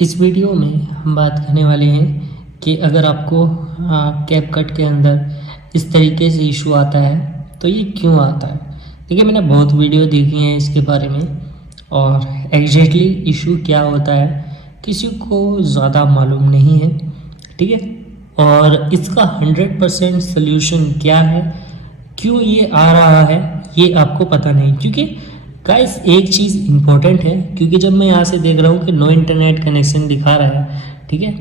इस वीडियो में हम बात करने वाले हैं कि अगर आपको कैपकट के अंदर इस तरीके से इशू आता है तो ये क्यों आता है। देखिए, मैंने बहुत वीडियो देखी हैं इसके बारे में और एग्जैक्टली इशू क्या होता है किसी को ज़्यादा मालूम नहीं है, ठीक है। और इसका 100% सल्यूशन क्या है, क्यों ये आ रहा है, ये आपको पता नहीं। क्योंकि गाइस एक चीज़ इम्पोर्टेंट है, क्योंकि जब मैं यहाँ से देख रहा हूँ कि नो इंटरनेट कनेक्शन दिखा रहा है, ठीक है,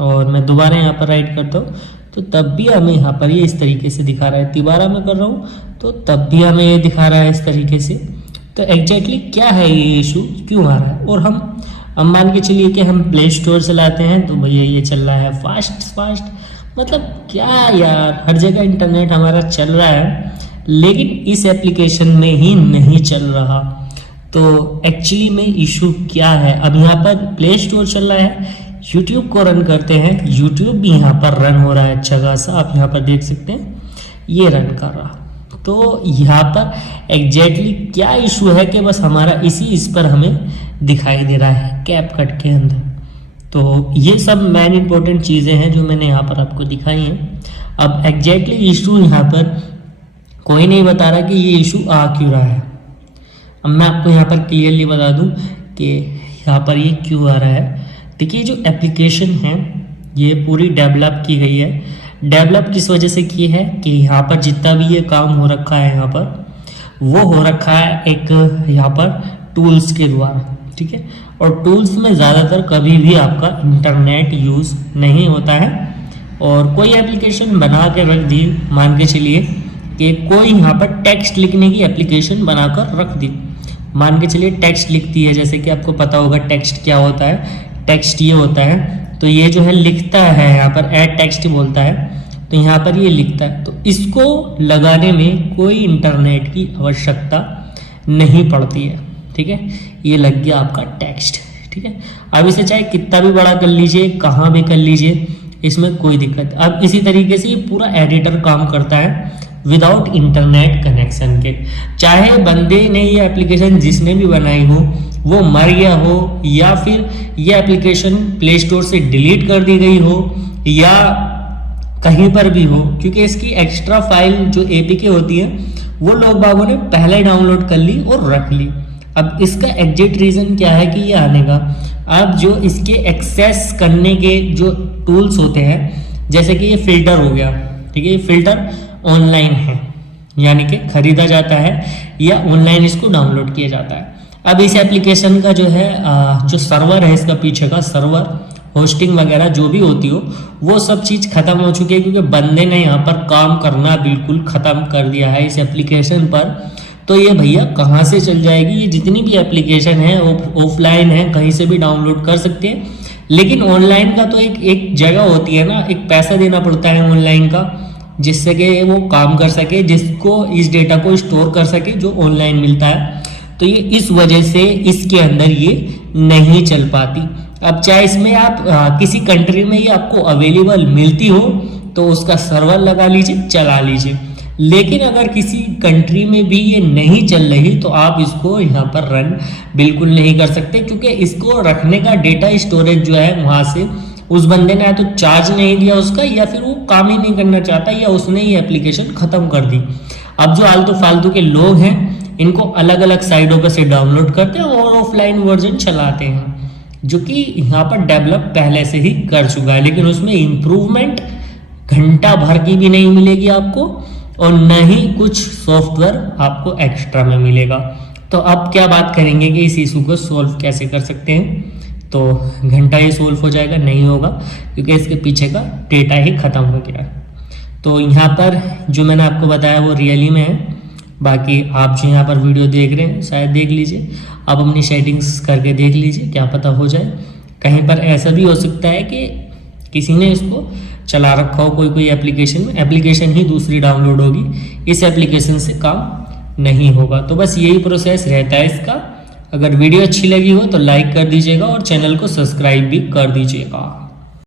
और मैं दोबारा यहाँ पर राइट करता हूँ तो तब भी हमें यहाँ पर ये इस तरीके से दिखा रहा है। दोबारा मैं कर रहा हूँ तो तब भी हमें ये दिखा रहा है इस तरीके से। तो एग्जैक्टली क्या है ये इशू, क्यों आ रहा है। और हम मान के चलिए कि हम प्ले स्टोर चलाते हैं तो भैया ये चल रहा है फास्ट, मतलब क्या यार, हर जगह इंटरनेट हमारा चल रहा है लेकिन इस एप्लीकेशन में ही नहीं चल रहा। तो एक्चुअली में इशू क्या है। अब यहाँ पर प्ले स्टोर चल रहा है, यूट्यूब को रन करते हैं, यूट्यूब भी यहाँ पर रन हो रहा है अच्छा खासा, आप यहाँ पर देख सकते हैं ये रन कर रहा। तो यहाँ पर एग्जैक्टली क्या इशू है कि बस हमारा इस पर हमें दिखाई दे रहा है कैपकट के अंदर। तो ये सब मेन इंपॉर्टेंट चीज़ें हैं जो मैंने यहाँ पर आपको दिखाई हैं। अब एग्जैक्टली इशू यहाँ पर कोई नहीं बता रहा कि ये इशू आ क्यों रहा है। अब मैं आपको यहाँ पर क्लियरली बता दूँ कि यहाँ पर ये क्यों आ रहा है। देखिए, जो एप्लीकेशन है ये पूरी डेवलप की गई है। डेवलप किस वजह से की है कि यहाँ पर जितना भी ये काम हो रखा है यहाँ पर वो हो रखा है एक यहाँ पर टूल्स के द्वारा, ठीक है। और टूल्स में ज़्यादातर कभी भी आपका इंटरनेट यूज़ नहीं होता है। और कोई एप्लीकेशन बना के रख दी, मान के चलिए कि कोई यहाँ पर टेक्स्ट लिखने की एप्लीकेशन बनाकर रख दी, मान के चलिए टेक्स्ट लिखती है, जैसे कि आपको पता होगा टेक्स्ट क्या होता है। टेक्स्ट ये होता है, तो ये जो है लिखता है, यहाँ पर ऐड टेक्स्ट बोलता है, तो यहाँ पर ये लिखता है। तो इसको लगाने में कोई इंटरनेट की आवश्यकता नहीं पड़ती है, ठीक है। ये लग गया आपका टेक्स्ट, ठीक है। अब इसे चाहे कितना भी बड़ा कर लीजिए, कहाँ भी कर लीजिए, इसमें कोई दिक्कत। अब इसी तरीके से ये पूरा एडिटर काम करता है विदाउट इंटरनेट कनेक्शन के। चाहे बंदे ने ये एप्लीकेशन जिसने भी बनाई हो वो मर गया हो, या फिर ये एप्लीकेशन प्ले स्टोर से डिलीट कर दी गई हो, या कहीं पर भी हो, क्योंकि इसकी एक्स्ट्रा फाइल जो एपीके होती है वो लोग बागों ने पहले डाउनलोड कर ली और रख ली। अब इसका एग्जैक्ट रीज़न क्या है कि ये आने का, अब जो इसके एक्सेस करने के जो टूल्स होते हैं, जैसे कि ये फिल्टर हो गया, ठीक है, ये फिल्टर ऑनलाइन है, यानी कि खरीदा जाता है या ऑनलाइन इसको डाउनलोड किया जाता है। अब इस एप्लीकेशन का जो है जो सर्वर है, इसका पीछे का सर्वर, होस्टिंग वगैरह जो भी होती हो, वो सब चीज़ खत्म हो चुकी है, क्योंकि बंदे ने यहाँ पर काम करना बिल्कुल ख़त्म कर दिया है इस एप्लीकेशन पर। तो ये भैया कहाँ से चल जाएगी। ये जितनी भी एप्लीकेशन है ऑफलाइन है, कहीं से भी डाउनलोड कर सकते हैं, लेकिन ऑनलाइन का तो एक जगह होती है ना, एक पैसा देना पड़ता है ऑनलाइन का, जिससे कि वो काम कर सके, जिसको इस डेटा को स्टोर कर सके जो ऑनलाइन मिलता है। तो ये इस वजह से इसके अंदर ये नहीं चल पाती। अब चाहे इसमें आप किसी कंट्री में ये आपको अवेलेबल मिलती हो तो उसका सर्वर लगा लीजिए, चला लीजिए, लेकिन अगर किसी कंट्री में भी ये नहीं चल रही तो आप इसको यहाँ पर रन बिल्कुल नहीं कर सकते, क्योंकि इसको रखने का डेटा स्टोरेज जो है वहाँ से उस बंदे ने या तो चार्ज नहीं दिया उसका, या फिर वो काम ही नहीं करना चाहता, या उसने ये एप्लीकेशन ख़त्म कर दी। अब जो आलतू फालतू के लोग हैं इनको अलग अलग साइटों पर से डाउनलोड करते हैं और ऑफलाइन वर्जन चलाते हैं, जो कि यहाँ पर डेवलप पहले से ही कर चुका है, लेकिन उसमें इम्प्रूवमेंट घंटा भर की भी नहीं मिलेगी आपको, और न ही कुछ सॉफ्टवेयर आपको एक्स्ट्रा में मिलेगा। तो अब क्या बात करेंगे कि इस इशू को सॉल्व कैसे कर सकते हैं। तो घंटा ही सॉल्व हो जाएगा, नहीं होगा, क्योंकि इसके पीछे का डेटा ही ख़त्म हो गया है। तो यहाँ पर जो मैंने आपको बताया वो रियली में है। बाकी आप जो यहाँ पर वीडियो देख रहे हैं शायद देख लीजिए, आप अपनी सेटिंग्स करके देख लीजिए, क्या पता हो जाए। कहीं पर ऐसा भी हो सकता है कि किसी ने इसको चला रखा हो कोई एप्लीकेशन में, एप्लीकेशन ही दूसरी डाउनलोड होगी, इस एप्लीकेशन से काम नहीं होगा। तो बस यही प्रोसेस रहता है इसका। अगर वीडियो अच्छी लगी हो तो लाइक कर दीजिएगा और चैनल को सब्सक्राइब भी कर दीजिएगा।